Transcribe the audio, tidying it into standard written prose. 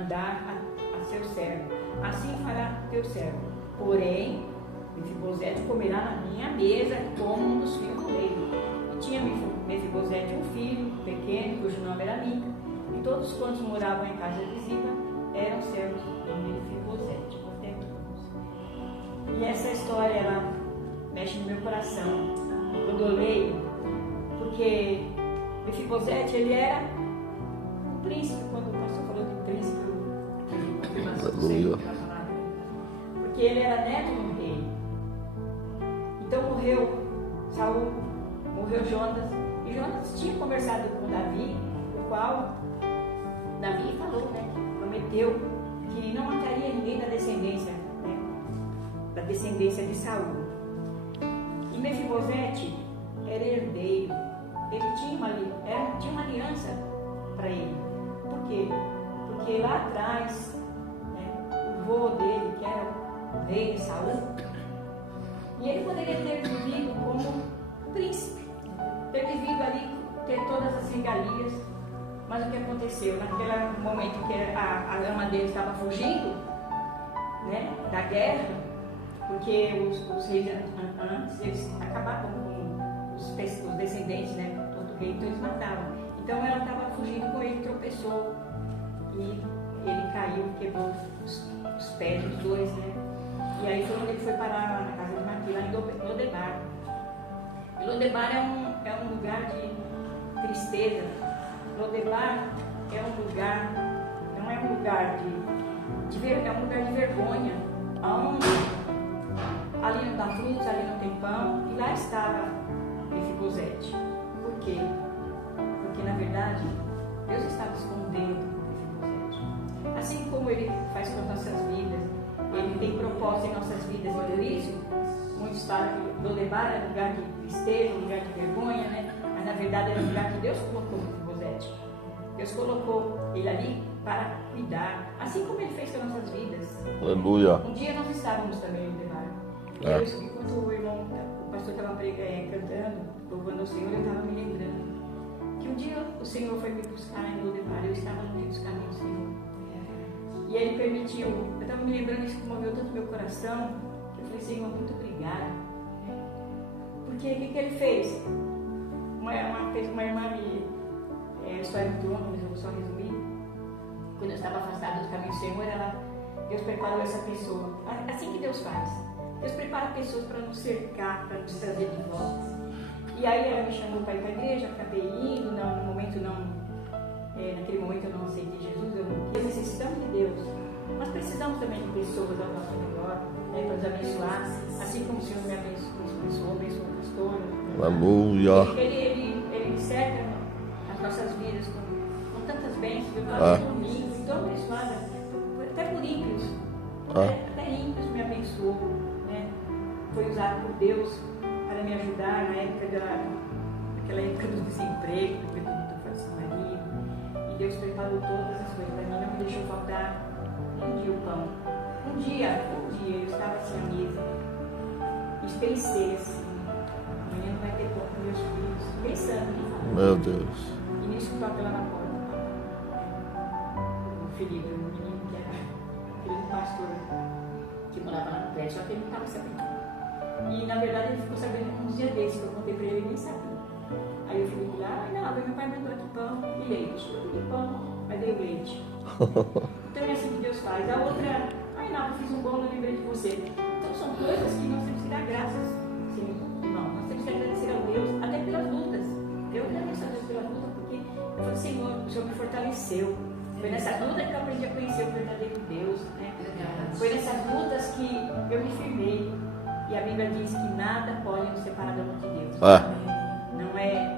andar a seu servo, assim fará teu servo. Porém, Mefibosete comerá na minha mesa como um dos filhos do rei. E tinha Mefibosete um filho pequeno, cujo nome era Mica, e todos quantos moravam em casa de Ziba eram servos de Mefibosete. E essa história, ela mexe no meu coração quando eu leio, porque Mefibosete, ele era um príncipe. Quando o pastor falou de príncipe, eu tive confirmação do Senhor para falar dele, porque ele era neto de um rei. Então morreu Saul, morreu Jonas, e Jonas tinha conversado com Davi, o qual Davi falou, prometeu que não mataria ninguém da descendência, da descendência de Saul. E Mefibosete era herdeiro, ele tinha uma aliança para ele. Por quê? Porque lá atrás, o vô dele, que era o rei de Saul, e ele poderia ter vivido como príncipe, ter vivido ali, ter todas as regalias. Mas o que aconteceu? Naquele momento que a lama dele estava fugindo, da guerra, porque os reis antes, eles acabavam com os descendentes, todo rei, então eles matavam. Então ela estava fugindo com ele, tropeçou, e ele caiu, quebrou os pés dos dois, E aí foi onde ele foi parar na casa de Maquila, em Lodebar. E Lodebar é um lugar de tristeza. Lodebar é um lugar, não é um lugar é um lugar de vergonha, onde ali não dá frutos, ali não tem pão, e lá estava Mefibosete. Por quê? Porque na verdade Deus estava escondendo Mefibosete. Assim como Ele faz com as nossas vidas, Ele tem propósito em nossas vidas, e por isso muitos falam que Lodebar é lugar de tristeza, lugar de vergonha, mas na verdade é um lugar que Deus colocou Mefibosete. Deus colocou ele ali para cuidar, assim como Ele fez com as nossas vidas. Aleluia. Um dia nós estávamos também em Lodebar. Enquanto o pastor estava cantando, louvando o Senhor, eu estava me lembrando que um dia o Senhor foi me buscar em Lodebar. Eu estava no meio dos caminhos do Senhor. E Ele permitiu, eu estava me lembrando, isso que moveu tanto meu coração, que eu falei: Senhor, muito obrigada. Porque o que Ele fez? Uma irmã a história é muito longa, mas eu vou só resumir. Quando eu estava afastada do caminho do Senhor, Deus preparou essa pessoa. Assim que Deus faz. Deus prepara pessoas para nos cercar, para nos trazer de volta. E aí ela me chamou para ir para a igreja, acabei indo. Naquele momento eu não aceitei Jesus. Nós necessitamos de Deus. Nós precisamos também de pessoas ao nosso redor, para nos abençoar. Assim como o Senhor me abençoou o pastor. Aleluia. Ele cerca as nossas vidas com tantas bênçãos. Eu estava domingo, tão abençoada, até por ímpios. Até ímpios me abençoou. Foi usado por Deus para me ajudar naquela época do desemprego, depois do falecido marido. E Deus preparou todas as coisas para mim, não me deixou faltar um dia o pão. Um dia eu estava assim à mesa e pensei assim: amanhã não vai ter pão para meus filhos. Pensando, meu Deus. E nisso toca lá na porta. O Felipe, o menino que era filho do pastor, que morava lá no prédio, só que ele não estava sabendo. E na verdade ele ficou sabendo uns dias desses, que eu contei para ele, ele nem sabia. Aí eu fui lá: não, meu pai mandou aqui pão e leite. Eu pedi pão, mas dei leite. Então é assim que Deus faz. A outra: não, eu fiz um bolo, eu lembrei de você. Então são coisas que nós temos que dar graças, irmão. Nós temos que agradecer a Deus, até pelas lutas. Eu agradeço a Deus pela luta, porque eu falei: Senhor, o Senhor me fortaleceu. Foi nessa luta que eu aprendi a conhecer o verdadeiro Deus. Foi nessas lutas que eu me firmei. E a Bíblia diz que nada pode nos separar do amor de Deus. Não é